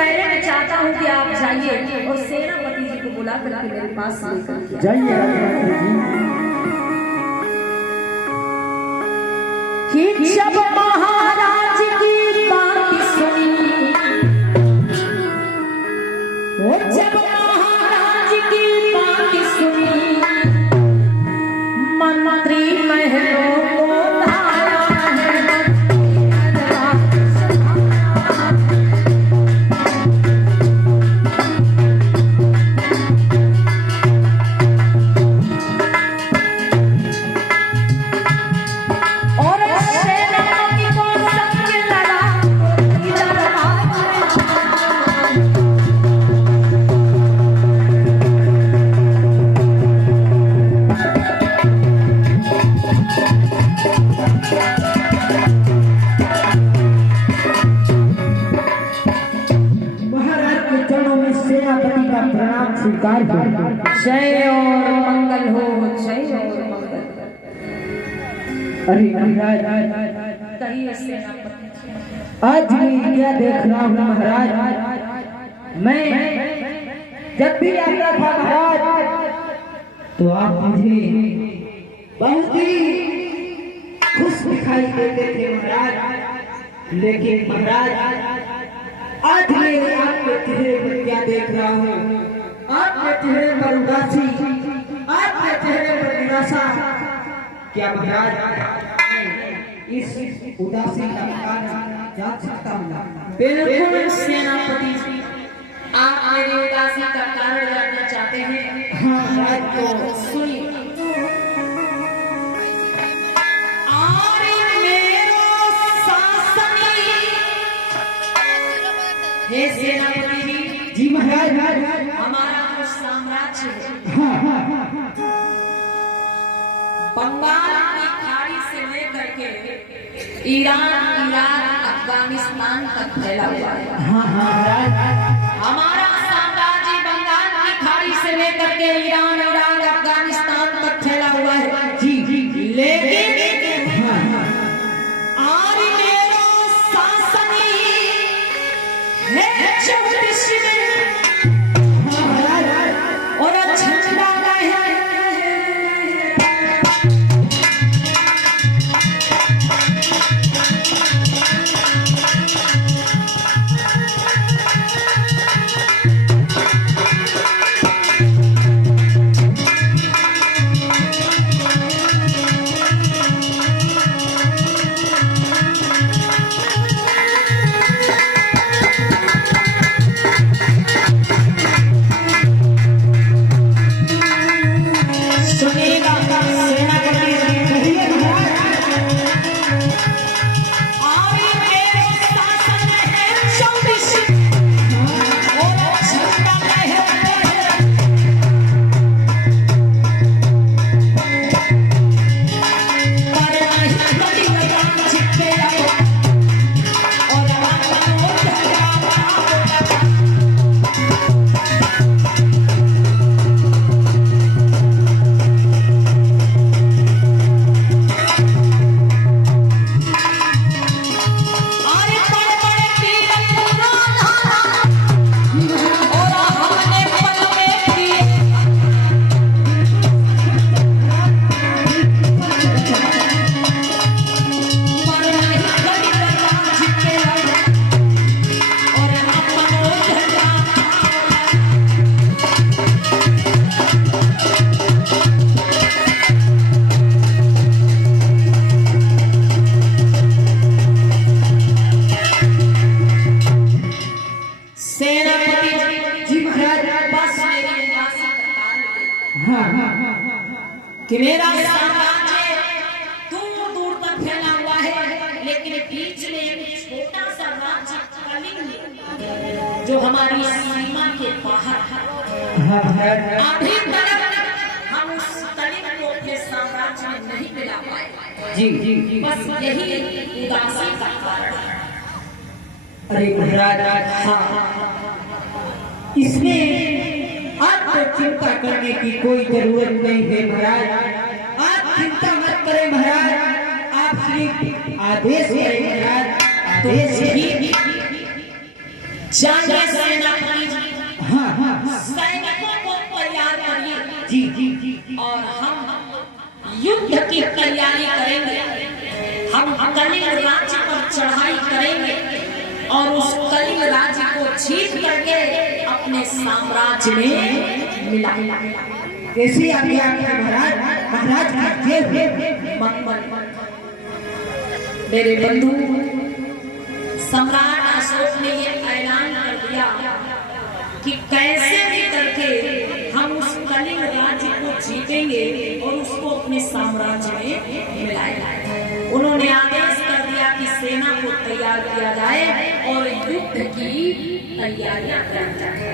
पहले मैं चाहता हूँ कि आप जाइए और सेनापति जी को बुला कर मेरे पास लेकर जाइए कि जब महाराज की बात सुनी, वो जब महाराज की बात सुनी, मंत्री महलों को धारा है स्वीकार जय और मंगल हो, जय और मंगल। अरे कहिए सेनापति, आज मैं क्या देख रहा हूँ महाराज। मैं जब भी आता था महाराज तो आप मुझे बहुत ही खुश दिखाई देते थे महाराज, लेकिन महाराज आज मैं आपके चेहरे पर क्या देख रहा हूँ, आपके चेहरे पर उदासी, आपके चेहरे पर निराशा। क्या महाराज इस उदासी का कारण जान सकता हूँ? बिल्कुल सेनापति जी, आप मेरी उदासी का कारण जानना चाहते हैं? हाँ महाराज, तो सुनिए। हे सेनापति जी, जी महाराज, हमारा जो साम्राज्य है, हाँ, बंगाल की खाड़ी से लेकर के ईरान, इराक, अफगानिस्तान तक फैला हुआ है। हमारा साम्राज्य बंगाल की खाड़ी से लेकर के ईरान, इराक, अफगानिस्तान तक फैला हुआ है। जी, लेकिन आज मेरा शासन है 24 में और झंडा है। कि मेरा साम्राज्य दूर दूर तक फैला हुआ है, लेकिन बीच में एक छोटा सा राज्य कलिंग जो हमारी सीमा के बाहर है, अभी तक हम उस कलिंग को अपने साम्राज्य में नहीं मिला पाए। जी, बस यही उदासी का कारण है। अरे महाराज, इसमें आपको चिंता करने की कोई जरूरत नहीं है महाराज। आप चिंता मत करें महाराज, आप सिर्फ आदेश करें महाराज, आदेश ही। जाने सेनापति जी, हाँ हाँ सैनिकों को तैयार करिए जी जी जी और हम युद्ध की तैयारी करेंगे। हम कलिंग राज्य पर चढ़ाई करेंगे और उस कलिंग राज्य को जीत करके अपने साम्राज्य में मिला। कैसी आज्ञा है महाराज? महाराज का जय हो। मेरे बंधु, सम्राट अशोक ने ये ऐलान कर दिया कि कैसे भी करके हम उस कलिंग राज्य को जीतेंगे और उसको अपने साम्राज्य में मिलाएंगे। उन्होंने आदेश कर दिया कि सेना को तैयार किया जाए और युद्ध की तैयारियां की जाए।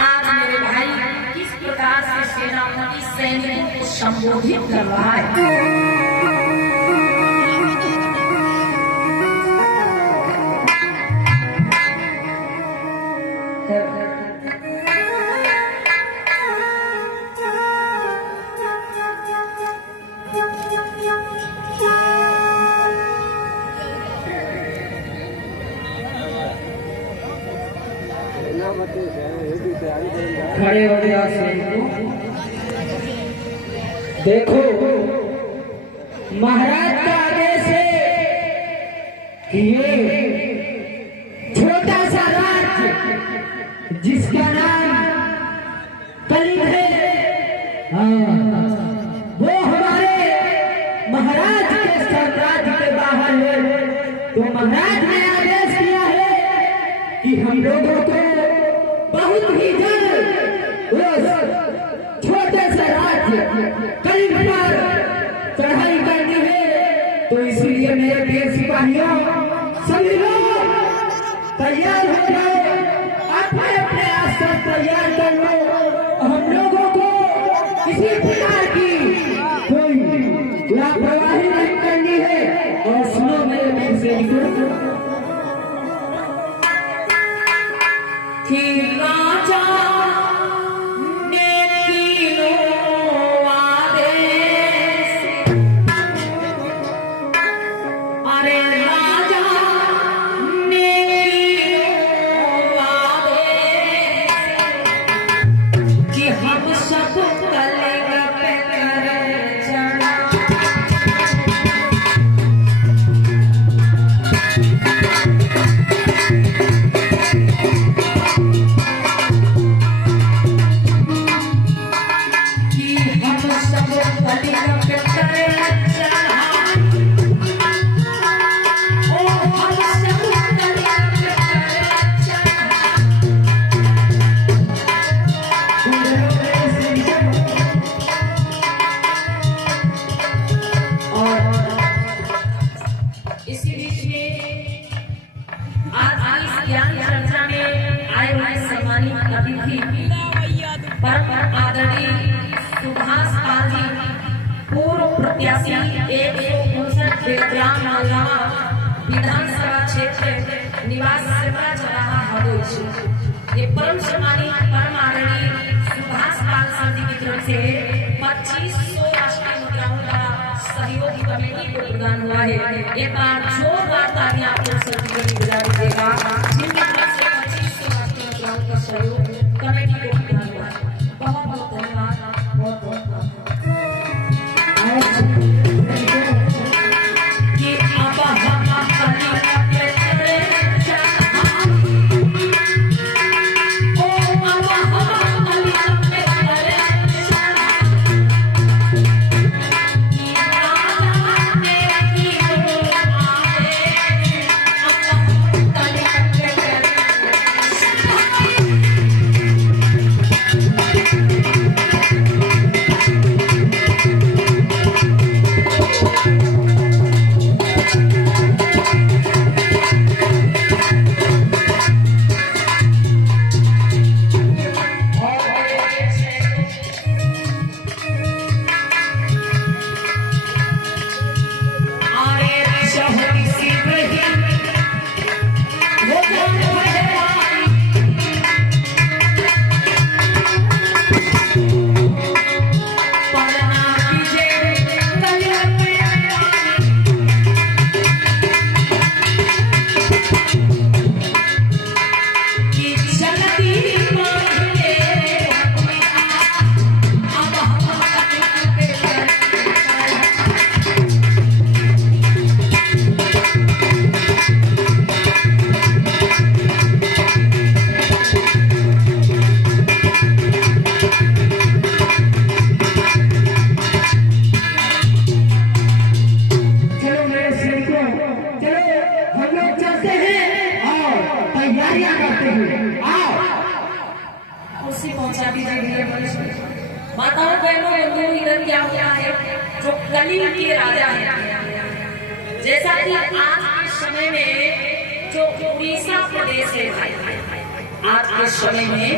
आज मेरे भाई किस प्रकार से सेनापति सैनिकों को संबोधित कर रहा है। खड़े हो गया सैनिकों, देखो महाराज का आदेश है कि ये छोटा सा राज्य जिसका नाम कलिंग है, वो हमारे महाराज के साम्राज्य के बाहर है। तो महाराज ने आदेश किया है कि हम लोगों को बहुत ही जल्द छोटे से राज्य कलिंग पर चढ़ाई करनी है। तो इसलिए मेरे प्रिय सिपाहियों, सभी लोग तैयार हो जाओ, अपने अपने अस्त्र तैयार कर लो। हम लोगों को किसी प्रकार की कोई लापरवाही नहीं करनी है। और सुनो मेरे प्रिय सैनिकों, कि राजा ने तीनों आदेश, अरे राजा ने तीनों आदेश, कि हम सब कलिंग पे कर चढ़ा। इसी बीच में आज इस ज्ञान चर्चा में आए हुए सम्मानित अतिथि परम आदरणीय सुभाष पाल जी, पूर्व प्रत्याशी 159 बेलग्राम नालवा विधानसभा क्षेत्र निवास सेवा चलाहा हदोई। ये परम सम्मानित परम आदरणीय सुभाष पाल सर जी की तरफ से 2500 राष्ट्रीय मुद्राओं का सहयोगी कमेटी को प्रदान हुआ है। एक बार जोरदार तालियां आप लोग सर जी को बजा दीजिएगा, जिनकी तरफ से 2500 राष्ट्रीय मुद्राओं का सहयोग कमेटी को प्रदान हुआ है। बहुत बहुत धन्यवाद, बहुत बहुत कि अब हम कलिंग पे चढ़े चढ़ा, ओ अब हम कलिंग पे चढ़े चढ़ा, कि राजा ने तीनों आदेश, अब हम कलिंग पे चढ़े चढ़ा। क्या करते हुए आओ कुर्सी पहुंचा दीजिए। माताओं बहनों बंधुओं, इधर क्या हुआ है, जो कलिंग के राजा हैं, जैसा कि आज के समय में जो उड़ीसा प्रदेश है, आज के समय में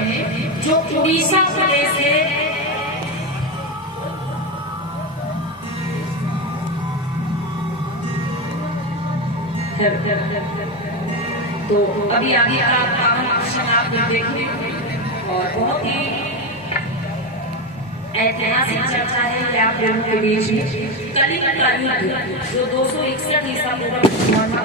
जो उड़ीसा प्रदेश है, तो अभी आगे का पावन अवसर आप देखें और बहुत ही ऐतिहासिक चर्चा है कि आप लोगों के बीच में कलिंग का युद्ध जो 261 ईसा पूर्व हुआ था,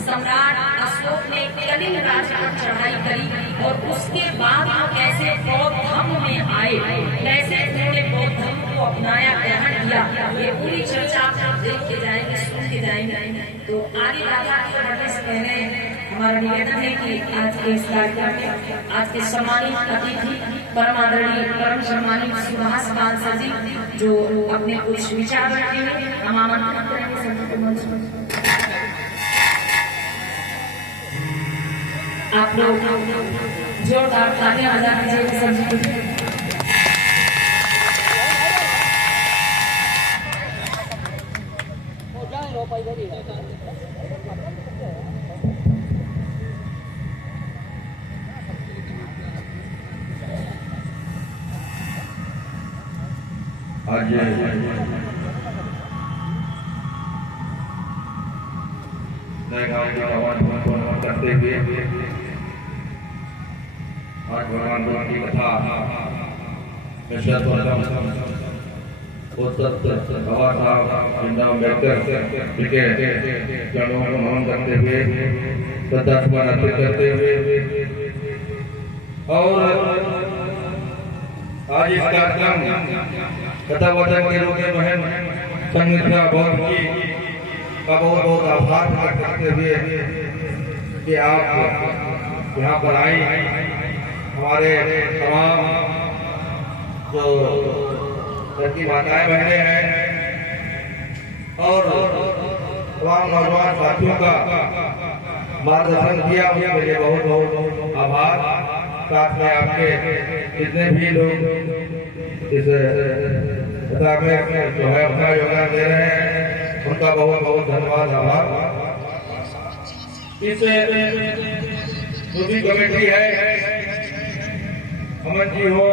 सम्राट अशोक ने कलिंग राज्य पर चढ़ाई करी और उसके बाद वो कैसे बौद्ध धर्म में आए, कैसे उन्होंने बौद्ध धर्म को अपनाया, ग्रहण किया, ये पूरी चर्चा आप देख के जाएंगे, सुन के जाएंगे। तो आगे गाथा के बढ़ने से पहले हमारा निवेदन है कि आज के इस कार्यक्रम में आज के सम्मानित अतिथि परम आदरणीय परम सम्मानित सुभाष कांसा जी जो अपने कुछ विचार रखेंगे, हम आमंत्रित करेंगे सभी को मंच पर। आप लोग जोरदार तालियां बजा दीजिए सभी को। आज नए गांव के भगवान को नमन करते हुए आज भगवान बुद्ध की कथा बाबा साहब भीमराव अम्बेडकर के चरणों को नमन करते हुए श्रद्धासुमन अर्पित करते हुए और आज इस कार्यक्रम कथा वचन के रूप में बहन संगीता बौद्ध की का बहुत बहुत आभार प्रकट करते हुए कि आप यहाँ पर आई, हमारे तमाम जो धरती माताएं बहने हैं और तमाम नौजवान साथियों का मार्गदर्शन किया, उसके लिए बहुत बहुत आभार। साथ में आपके जितने भी लोग इस कथा में जो है अपना योगदान दे रहे हैं, उनका बहुत बहुत धन्यवाद, आभार। इस जो भी कमेटी है, अमन जी हो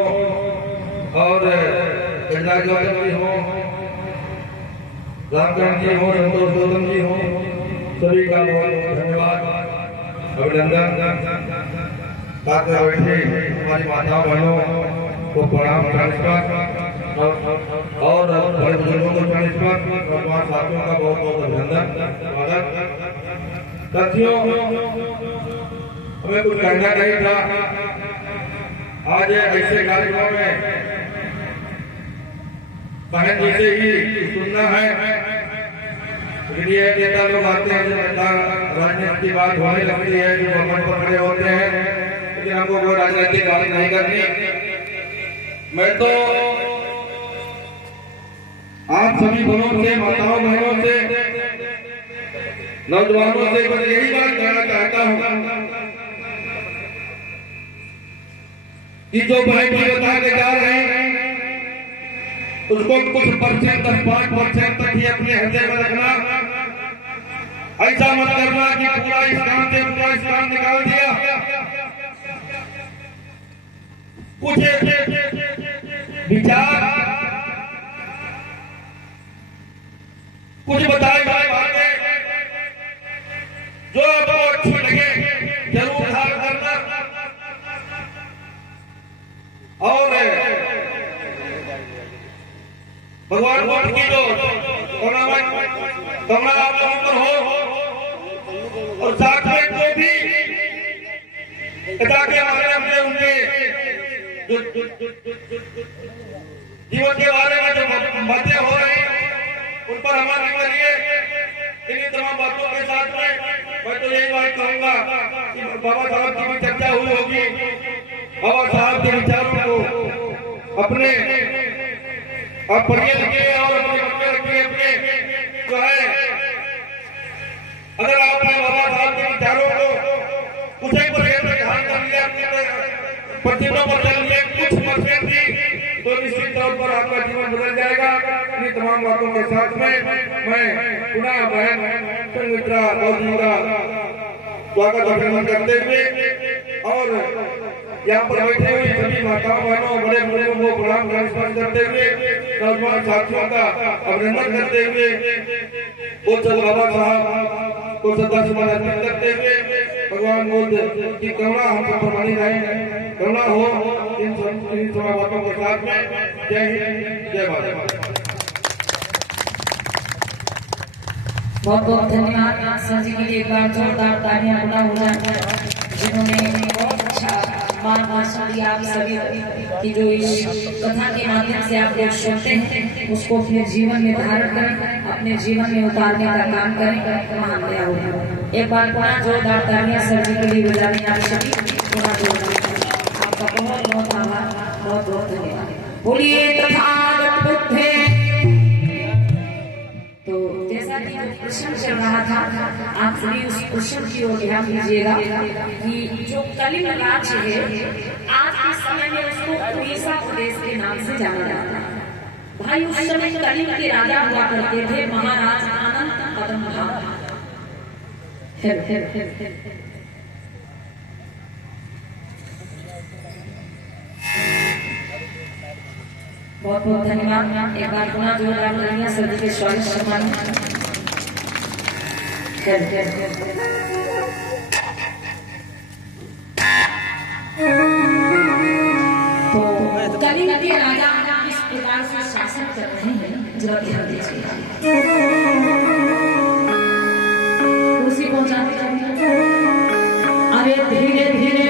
और जी हो, रामचंद्र जी हो, संतोष गौतम जी हो, सभी का बहुत धन्यवाद, अभिनंदन। साथ में बैठे हमारी माताओं बहनों को प्रणाम नमस्कार और बड़े बुजुर्गों को नमस्कार, भगवान साथियों का बहुत बहुत अभिनंदन, स्वागत। साथियों, हमें कुछ कहना नहीं था, आज ऐसे कार्यक्रम में बहन जी से ही सुनना है। ये नेता लोग आते हैं, राजनीति की बात होने लगती है, जो भगवान पर खड़े होते हैं, लेकिन हमको कोई राजनीतिक बात नहीं करनी। मैं तो आप सभी बड़ों से, माताओं बहनों से, नौजवानों से बस यही बात कहना चाहता हूँ कि जो बहन जी बता के जा रहे हैं उसको कुछ परसेंट 10-5% तक ही अपने हृदय में रखना। ऐसा मत करना कि पूरा इस काम से पूरा इस काम निकाल दिया। कुछ विचार, कुछ बताए गए बातें जो आपको अच्छी लगे जरूर धार करना। और भगवान बुद्ध की जो करुणा आप लोगों पर हो और साथ में जो भी कथा के बारे में उनके जीवन के बारे में जो बातें हो रही उन पर हमारे करिए। इन तमाम बातों के साथ में मैं तो यही बात कहूंगा कि बाबा साहब की भी चर्चा हुई होगी, बाबा साहब के विचारों को अपने आप पढ़िए लिखिए और अपने बच्चे रखिए। अपने जो है अगर आप बाबा साहब के विचारों को कुछ एक प्रतिमा पर चल में कुछ परसेंट भी तो निश्चित तौर पर आपका जीवन बदल जाएगा। इन तमाम बातों के साथ में मैं पुनः बहन संगमित्रा गौतमी का स्वागत अभिनंदन करते हुए और यहाँ पर बैठे हुए सभी माताओं बहनों बड़े बुजुर्गों को प्रणाम नमस्कार करते हुए नौजवान साथियों का अभिनंदन करते हुए बोचल बाबा साहब को श्रद्धासुमन अर्पित करते हुए भगवान बुद्ध की करुणा हम सब पर बनी रहे, करुणा हो इन सभी बातों के साथ में। जय हिंद, जय भारत। बहुत बहुत धन्यवाद सर जी के लिए। एक बार जोरदार तालियां बुला हो जाए जिन्होंने बहुत अच्छा मार्गदर्शन दिया आप सभी की, जो इस कथा के माध्यम से आप लोग सुनते हैं उसको अपने जीवन में धारण करें, अपने जीवन में उतारने का काम करें। महानया हो एक बार पुनः जोरदार तालियां सर जी के लिए बजाने आप सभी पुनः जोरदार। आपका बहुत बहुत आभार, बहुत बहुत धन्यवाद। बोलिए तथागत बुद्धे। तो जैसा कि प्रश्न चल रहा था, आप सभी उस प्रश्न की ओर ध्यान दीजिएगा कि जो कलिंग राज्य है आज के समय में उसको उड़ीसा प्रदेश के नाम से जाना जाता है। भाई उस समय कलिंग के राजा हुआ करते थे महाराज अनंत पद्मनाभ। बहुत बहुत धन्यवाद। एक बार पुनः जोरदार तालियां सभी के स्वागत सम्मान। तो कलिंग के राजा इस प्रकार से शासन कर रहे हैं, जरा ध्यान दीजिएगा। कुर्सी पहुंचाते अरे धीरे धीरे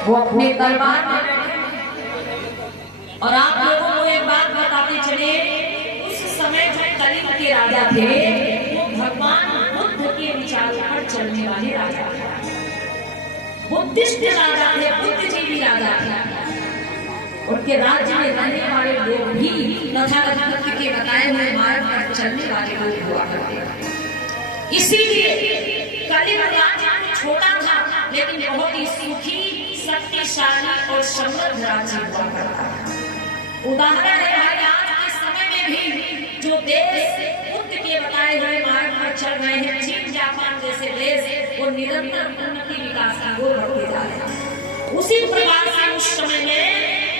वो अपने दरबार में बैठे। और आप लोगों को एक बात बताते चले, उस समय जो कलिंग के राजा थे वो भगवान बुद्ध के विचार पर चलने वाले राजा थे, बुद्धिस्ट राजा थे, बुद्धिजीवी राजा थे। उनके राज्य में रहने वाले लोग भी तथागत के बताए हुए मार्ग पर चलने वाले लोग हुआ करते। इसीलिए कलिंग राज्य छोटा था लेकिन बहुत ही सुखी, शक्तिशाली और समृद्ध राज्य हुआ करता है। उदाहरण है भाई आज के समय में भी जो देश बुद्ध के बताए हुए मार्ग पर चल रहे हैं, चीन जापान जैसे देश, वो निरंतर उन्नति विकास की ओर बढ़ते जा रहे हैं। उसी प्रकार